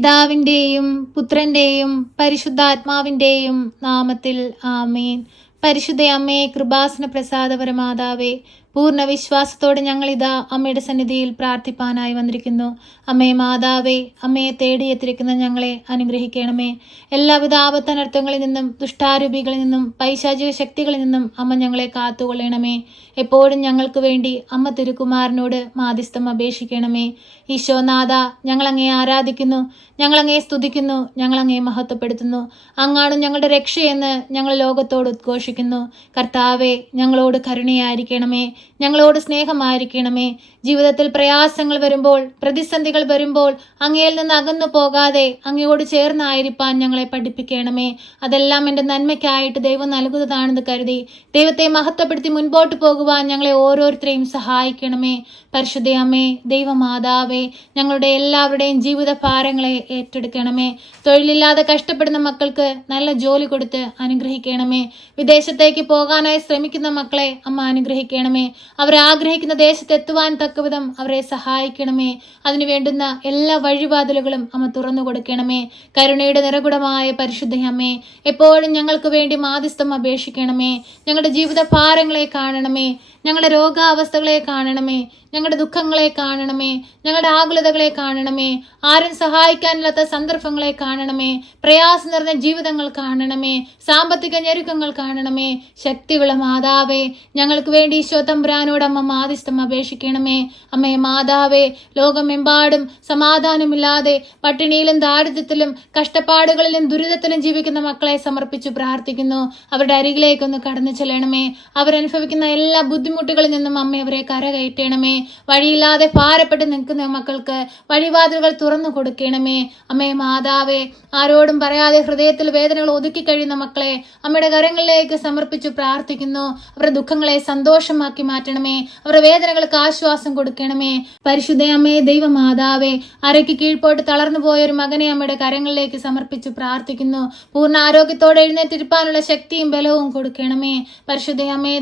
പിതാവിന്റെയും പുത്രന്റെയും പരിശുദ്ധാത്മാവിന്റെയും നാമത്തിൽ ആമേൻ. പരിശുദ്ധ അമ്മയെ കൃപാസന പ്രസാദപരമാതാവേ പൂർണ വിശ്വാസത്തോടെ ഞങ്ങളിതാ അമ്മയുടെ സന്നിധിയിൽ പ്രാർത്ഥിപ്പാനായി വന്നിരിക്കുന്നു. അമ്മേ മാതാവേ അമ്മയെ തേടിയെത്തിരിക്കുന്ന ഞങ്ങളെ അനുഗ്രഹിക്കണമേ. എല്ലാവിധ ആപത്തനർത്ഥങ്ങളിൽ നിന്നും ദുഷ്ടാരൂപികളിൽ നിന്നും പൈശാചിക ശക്തികളിൽ നിന്നും അമ്മ ഞങ്ങളെ കാത്തുകൊള്ളണമേ. എപ്പോഴും ഞങ്ങൾക്ക് വേണ്ടി അമ്മ തിരുക്കുമാരനോട് മാധ്യസ്ഥം അപേക്ഷിക്കണമേ. ഈശോനാഥ ഞങ്ങളങ്ങേ ആരാധിക്കുന്നു ഞങ്ങളങ്ങേ സ്തുതിക്കുന്നു ഞങ്ങളങ്ങേ മഹത്വപ്പെടുത്തുന്നു. അങ്ങാണ് ഞങ്ങളുടെ രക്ഷയെന്ന് ഞങ്ങൾ ലോകത്തോട് ഉദ്ഘോഷിക്കുന്നു. കർത്താവെ ഞങ്ങളോട് കരുണയായിരിക്കണമേ. ഞങ്ങളോട് സ്നേഹമായിരിക്കണമേ. ജീവിതത്തിൽ പ്രയാസങ്ങൾ വരുമ്പോൾ പ്രതിസന്ധികൾ വരുമ്പോൾ അങ്ങയിൽ നിന്ന് അകന്നു പോകാതെ അങ്ങയോട് ചേർന്നായിരിക്കാൻ ഞങ്ങളെ പഠിപ്പിക്കണമേ. അതെല്ലാം എന്റെ നന്മയ്ക്കായിട്ട് ദൈവം നൽകുന്നതാണെന്ന് കരുതി ദൈവത്തെ മഹത്വപ്പെടുത്തി മുൻപോട്ട് പോകുവാൻ ഞങ്ങളെ ഓരോരുത്തരെയും സഹായിക്കണമേ. പരിശുദ്ധയമ്മേ ദൈവമാതാവേ ഞങ്ങളുടെ എല്ലാവരുടെയും ജീവിത ഭാരങ്ങളെ ഏറ്റെടുക്കണമേ. തൊഴിലില്ലാതെ കഷ്ടപ്പെടുന്ന മക്കൾക്ക് നല്ല ജോലി കൊടുത്ത് അനുഗ്രഹിക്കണമേ. വിദേശത്തേക്ക് പോകാനായി ശ്രമിക്കുന്ന മക്കളെ അമ്മ അനുഗ്രഹിക്കണമേ. അവർ ആഗ്രഹിക്കുന്ന ദേശത്തെത്തുവാൻ തക്കവിധം അവരെ സഹായിക്കണമേ. അതിനു വേണ്ടുന്ന എല്ലാ വഴിവാതിലുകളും അമ്മ തുറന്നു കൊടുക്കണമേ. കരുണയുടെ നിറകുടമായ പരിശുദ്ധ അമ്മേ എപ്പോഴും ഞങ്ങൾക്ക് വേണ്ടി മാധ്യസ്ഥം അപേക്ഷിക്കണമേ. ഞങ്ങളുടെ ജീവിത ഭാരങ്ങളെ കാണണമേ. ഞങ്ങളുടെ രോഗാവസ്ഥകളെ കാണണമേ. ഞങ്ങളുടെ ദുഃഖങ്ങളെ കാണണമേ ഞങ്ങളുടെ ആകുലതകളെ കാണണമേ ആരും സഹായിക്കാനില്ലാത്ത സന്ദർഭങ്ങളെ കാണണമേ പ്രയാസം നിറഞ്ഞ ജീവിതങ്ങൾ കാണണമേ സാമ്പത്തിക ഞെരുക്കങ്ങൾ കാണണമേ. ശക്തിയുള്ള മാതാവേ ഞങ്ങൾക്ക് വേണ്ടി ഈശോ തമ്പ്രാനോട് അമ്മ മാതിസ്ഥം അപേക്ഷിക്കണമേ. അമ്മേ മാതാവേ ലോകമെമ്പാടും സമാധാനമില്ലാതെ പട്ടിണിയിലും ദാരിദ്ര്യത്തിലും കഷ്ടപ്പാടുകളിലും ദുരിതത്തിലും ജീവിക്കുന്ന മക്കളെ സമർപ്പിച്ചു പ്രാർത്ഥിക്കുന്നു. അവരുടെ അരികിലേക്കൊന്ന് കടന്നു ചെല്ലണമേ. അവരനുഭവിക്കുന്ന എല്ലാ ബുദ്ധിമുട്ടുകളിൽ നിന്നും അമ്മ അവരെ കരകയറ്റണമേ. വഴിയില്ലാതെ ഭാരപ്പെട്ട് നിൽക്കുന്ന മക്കൾക്ക് വഴിവാതിലുകൾ തുറന്നു കൊടുക്കണമേ. അമ്മേ മാതാവേ ആരോടും പറയാതെ ഹൃദയത്തിൽ വേദനകൾ ഒതുക്കി കഴിയുന്ന മക്കളെ അമ്മയുടെ കരങ്ങളിലേക്ക് സമർപ്പിച്ചു പ്രാർത്ഥിക്കുന്നു. അവരുടെ ദുഃഖങ്ങളെ സന്തോഷമാക്കി മാറ്റണമേ. അവരുടെ വേദനകൾക്ക് ആശ്വാസം കൊടുക്കണമേ. പരിശുദ്ധ അമ്മേ ദൈവമാതാവേ അരയ്ക്ക് കീഴ്പോട്ട് തളർന്നു പോയ ഒരു മകനെ അമ്മയുടെ കരങ്ങളിലേക്ക് സമർപ്പിച്ചു പ്രാർത്ഥിക്കുന്നു. പൂർണ ആരോഗ്യത്തോടെ എഴുന്നേറ്റിരിപ്പാനുള്ള ശക്തിയും ബലവും കൊടുക്കണമേ. പരിശുദ്ധ അമ്മേ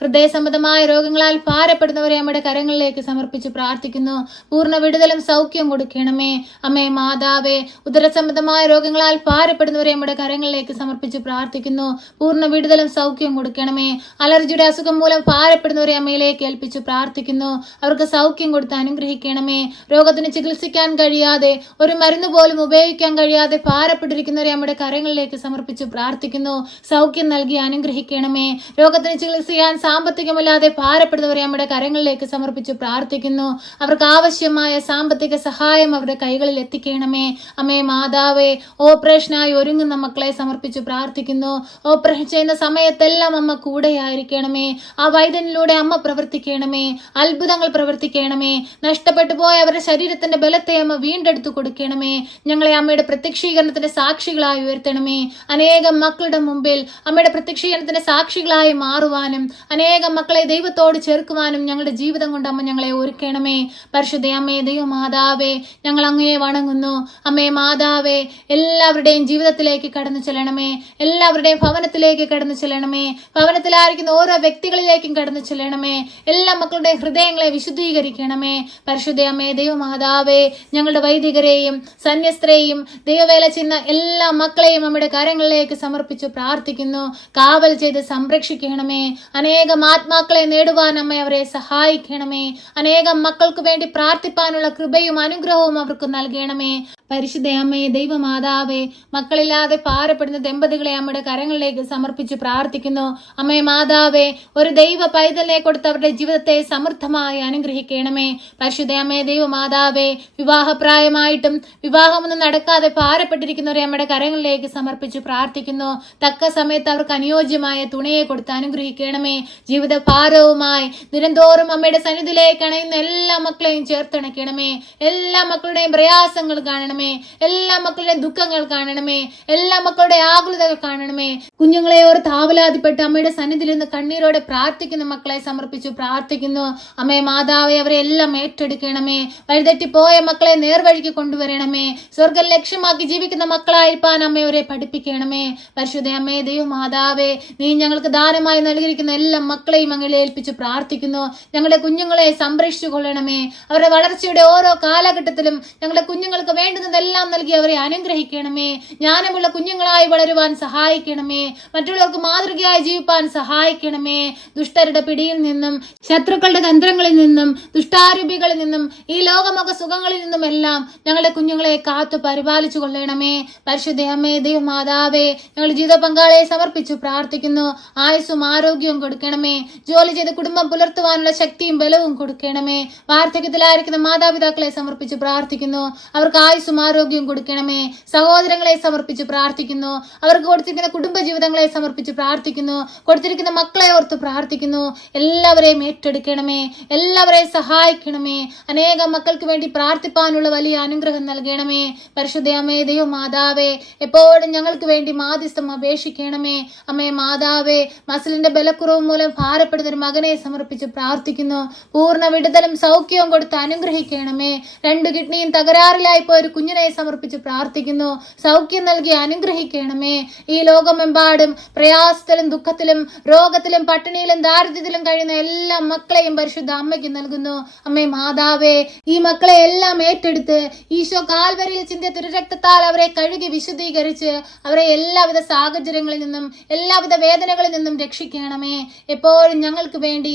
ഹൃദയ സംബന്ധമായ രോഗങ്ങളാൽ ഭാരപ്പെടുന്നവരെ അമ്മയുടെ കരങ്ങളിലേക്ക് സമർപ്പിച്ച് പ്രാർത്ഥിക്കുന്നു. പൂർണ വിടുതലും സൗഖ്യം കൊടുക്കണമേ. അമ്മേ മാതാവേ ഉദരസംബന്ധമായ രോഗങ്ങളാൽ ഭാരപ്പെടുന്നവരെ നമ്മുടെ കരങ്ങളിലേക്ക് സമർപ്പിച്ച് പ്രാർത്ഥിക്കുന്നു. പൂർണ വിടുതലും സൗഖ്യം കൊടുക്കണമേ. അലർജിയുടെ അസുഖം മൂലം ഭാരപ്പെടുന്നവരെ അമ്മയിലേക്ക് ഏൽപ്പിച്ച് പ്രാർത്ഥിക്കുന്നു. അവർക്ക് സൗഖ്യം കൊടുത്ത് അനുഗ്രഹിക്കണമേ. രോഗത്തിന് ചികിത്സിക്കാൻ കഴിയാതെ ഒരു മരുന്ന് പോലും ഉപയോഗിക്കാൻ കഴിയാതെ ഭാരപ്പെട്ടിരിക്കുന്നവരെ നമ്മുടെ കരങ്ങളിലേക്ക് സമർപ്പിച്ച് പ്രാർത്ഥിക്കുന്നു. സൗഖ്യം നൽകി അനുഗ്രഹിക്കണമേ. രോഗത്തിന് ചികിത്സിക്കാൻ സാമ്പത്തികമില്ലാതെ ഭാരപ്പെടുന്നവരെ നമ്മുടെ കരങ്ങളിലേക്ക് സമർപ്പിച്ച് പ്രാർത്ഥിക്കുന്നു. അവർക്ക് ആവശ്യമായ സാമ്പത്തിക സഹായം അവരുടെ കൈകളിൽ എത്തിക്കണമേ. അമ്മേ മാതാവേ ഓപ്പറേഷനായി ഒരുങ്ങുന്ന മക്കളെ സമർപ്പിച്ച് പ്രാർത്ഥിക്കുന്നു. ഓപ്പറേഷൻ ചെയ്യുന്ന സമയത്തെല്ലാം അമ്മ കൂടെയായിരിക്കണമേ. ആ വൈദ്യനിലൂടെ അമ്മ പ്രവർത്തിക്കണമേ. അത്ഭുതങ്ങൾ പ്രവർത്തിക്കണമേ. നഷ്ടപ്പെട്ടു പോയ അവരുടെ ശരീരത്തിന്റെ ബലത്തെ അമ്മ വീണ്ടെടുത്തു കൊടുക്കണമേ. ഞങ്ങളെ അമ്മയുടെ പ്രത്യക്ഷീകരണത്തിന്റെ സാക്ഷികളായി ഉയർത്തണമേ. അനേകം മക്കളുടെ മുമ്പിൽ അമ്മയുടെ പ്രത്യക്ഷീകരണത്തിന്റെ സാക്ഷികളായി മാറുവാനും അനേകം മക്കളെ ദൈവത്തോട് ചേർക്കുവാനും ഞങ്ങളുടെ ജീവിതം കൊണ്ട് അമ്മ ഞങ്ങളെ ഒരുക്കണമേ. പരിശുദ്ധ അമ്മേ ദൈവ മാതാവേ ഞങ്ങൾ അങ്ങയെ വണങ്ങുന്നു. അമ്മേ മാതാവേ എല്ലാവരുടെയും ജീവിതത്തിലേക്ക് കടന്നു ചെല്ലണമേ. എല്ലാവരുടെയും ഭവനത്തിലേക്ക് കടന്നു ചെല്ലണമേ. ഭവനത്തിലായിരിക്കുന്ന ഓരോ വ്യക്തികളിലേക്കും കടന്നു ചെല്ലണമേ. എല്ലാ മക്കളുടെ ഹൃദയങ്ങളെ വിശുദ്ധീകരിക്കണമേ. പരിശുദ്ധ അമ്മേ ദൈവ മാതാവേ ഞങ്ങളുടെ വൈദികരെയും സന്യസ്തരെയും ദൈവവേല ചെയ്യുന്ന എല്ലാ മക്കളെയും നമ്മുടെ കരങ്ങളിലേക്ക് സമർപ്പിച്ചു പ്രാർത്ഥിക്കുന്നു. കാവൽ ചെയ്ത് സംരക്ഷിക്കണമേ. അനേകം ആത്മാക്കളെ നേടുവാൻ അമ്മ അവരെ സഹായിക്കണമേ. അനേകം മക്കൾക്ക് വേണ്ടി പ്രാർത്ഥിപ്പാനുള്ള കൃപയും അനുഗ്രഹവും അവർക്ക് നൽകണമേ. പരിശുദ്ധ അമ്മയെ ദൈവമാതാവേ മക്കളില്ലാതെ പാരപ്പെടുന്ന ദമ്പതികളെ അമ്മയുടെ കരങ്ങളിലേക്ക് സമർപ്പിച്ച് പ്രാർത്ഥിക്കുന്നു. അമ്മയെ മാതാവേ ഒരു ദൈവ പൈതലിനെ കൊടുത്ത് അവരുടെ ജീവിതത്തെ സമൃദ്ധമായി അനുഗ്രഹിക്കണമേ. പരിശുദ്ധ അമ്മേ ദൈവമാതാവേ വിവാഹപ്രായമായിട്ടും വിവാഹമൊന്നും നടക്കാതെ പാരപ്പെട്ടിരിക്കുന്നവരെ അമ്മയുടെ കരങ്ങളിലേക്ക് സമർപ്പിച്ച് പ്രാർത്ഥിക്കുന്നു. തക്ക സമയത്ത് അവർക്ക് അനുയോജ്യമായ തുണയെ കൊടുത്ത് അനുഗ്രഹിക്കണമേ. ജീവിത ഭാരവുമായി ദിനംതോറും അമ്മയുടെ സന്നിധിയിലേക്ക് അണയുന്ന എല്ലാ മക്കളെയും ചേർത്തിണക്കണമേ. എല്ലാ മക്കളുടെയും പ്രയാസങ്ങൾ കാണണമേ. എല്ലാ മക്കളുടെയും ദുഃഖങ്ങൾ കാണണമേ. എല്ലാ മക്കളുടെ ആകുലതകൾ കാണണമേ. കുഞ്ഞുങ്ങളെ ഓർ താവലാതിപ്പെട്ട് അമ്മയുടെ സന്നിധിയിൽ നിന്ന് കണ്ണീരോടെ പ്രാർത്ഥിക്കുന്ന മക്കളെ സമർപ്പിച്ചു പ്രാർത്ഥിക്കുന്നു. അമ്മയെ മാതാവെ അവരെ എല്ലാം ഏറ്റെടുക്കണമേ. വഴിതെറ്റിപ്പോയ മക്കളെ നേർവഴിക്ക് കൊണ്ടുവരണമേ. സ്വർഗം ലക്ഷ്യമാക്കി ജീവിക്കുന്ന മക്കളായിരിക്കാൻ അമ്മയവരെ പഠിപ്പിക്കണമേ. പരിശുദ്ധ അമ്മയെ ദൈവം മാതാവേ നീ ഞങ്ങൾക്ക് ദാനമായി നൽകിയിരിക്കുന്ന എല്ലാ മക്കളെയും അങ്ങനെ ഏൽപ്പിച്ച് പ്രാർത്ഥിക്കുന്നു. ഞങ്ങളുടെ കുഞ്ഞുങ്ങളെ സംരക്ഷിച്ചു കൊള്ളണമേ. അവരുടെ വളർച്ചയുടെ ഓരോ കാലഘട്ടത്തിലും ഞങ്ങളുടെ കുഞ്ഞുങ്ങൾക്ക് വേണ്ടുന്നതെല്ലാം നൽകി അവരെ അനുഗ്രഹിക്കണമേ. ജ്ഞാനമുള്ള കുഞ്ഞുങ്ങളായി വളരുവാൻ സഹായിക്കണമേ. മറ്റുള്ളവർക്ക് മാതൃകയായി ജീവിപ്പാൻ സഹായിക്കണമേ. ദുഷ്ടരുടെ പിടിയിൽ നിന്നും ശത്രുക്കളുടെ തന്ത്രങ്ങളിൽ നിന്നും ദുഷ്ടാരൂപികളിൽ നിന്നും ഈ ലോകമൊക്കെ സുഖങ്ങളിൽ നിന്നും എല്ലാം ഞങ്ങളുടെ കുഞ്ഞുങ്ങളെ കാത്തു പരിപാലിച്ചു കൊള്ളണമേ. പരിശുദ്ധ അമ്മേ ദൈവ മാതാവേ ഞങ്ങൾ ജീവിത പങ്കാളിയെ സമർപ്പിച്ചു പ്രാർത്ഥിക്കുന്നു. ആയുസ്സും ആരോഗ്യവും കൊടുക്കണമേ. ജോലി ചെയ്ത് കുടുംബം പുലർത്തുവാനുള്ള ശക്തിയും ബലവും കൊടുക്കണമേ. വാർദ്ധക്യത്തിലായിരിക്കുന്ന മാതാപിതാക്കളെ സമർപ്പിച്ച് പ്രാർത്ഥിക്കുന്നു. അവർക്ക് ആയുസ്സും ആരോഗ്യവും കൊടുക്കണമേ. സഹോദരങ്ങളെ സമർപ്പിച്ച് പ്രാർത്ഥിക്കുന്നു. അവർക്ക് കൊടുത്തിരിക്കുന്ന കുടുംബജീവിതങ്ങളെ സമർപ്പിച്ച് പ്രാർത്ഥിക്കുന്നു. കൊടുത്തിരിക്കുന്ന മക്കളെ ഓർത്ത് പ്രാർത്ഥിക്കുന്നു. എല്ലാവരെയും ഏറ്റെടുക്കണമേ. എല്ലാവരെയും സഹായിക്കണമേ. അനേകം മക്കൾക്ക് വേണ്ടി പ്രാർത്ഥിപ്പാനുള്ള വലിയ അനുഗ്രഹം നൽകണമേ. പരിശുദ്ധ അമ്മേ ദൈവ മാതാവേ എപ്പോഴും ഞങ്ങൾക്ക് വേണ്ടി മാധ്യസ്ഥം അപേക്ഷിക്കണമേ. അമ്മേ മാതാവേ മസിലിന്റെ ബലക്കുറവ് മൂലം ഭാരപ്പെടുന്ന ഒരു മകനെ സമർപ്പിച്ച് പ്രാർത്ഥിക്കുന്നു പൂർണ വിടുതലും സൗഖ്യവും കൊടുത്ത് അനുഗ്രഹിക്കണമേ. രണ്ടു കിഡ്നിയും തകരാറിലായി പോയ ഒരു കുഞ്ഞിനെ സമർപ്പിച്ച് പ്രാർത്ഥിക്കുന്നു. സൗഖ്യം നൽകി അനുഗ്രഹിക്കണമേ. ഈ ലോകമെമ്പാടും പ്രയാസത്തിലും ദുഃഖത്തിലും രോഗത്തിലും പട്ടിണിയിലും ദാരിദ്ര്യത്തിലും കഴിയുന്ന എല്ലാ മക്കളെയും പരിശുദ്ധ അമ്മയ്ക്ക് നൽകുന്നു. അമ്മേ മാതാവേ ഈ മക്കളെ എല്ലാം ഏറ്റെടുത്ത് ഈശോ കാൽവരിയിൽ ചിന്തിയ തിരുരക്തത്താൽ അവരെ കഴുകി വിശുദ്ധീകരിച്ച് അവരെ എല്ലാവിധ സാഹചര്യങ്ങളിൽ നിന്നും എല്ലാവിധ വേദനകളിൽ നിന്നും രക്ഷിക്കണമേ. എപ്പോഴും ഞങ്ങൾക്ക് വേണ്ടി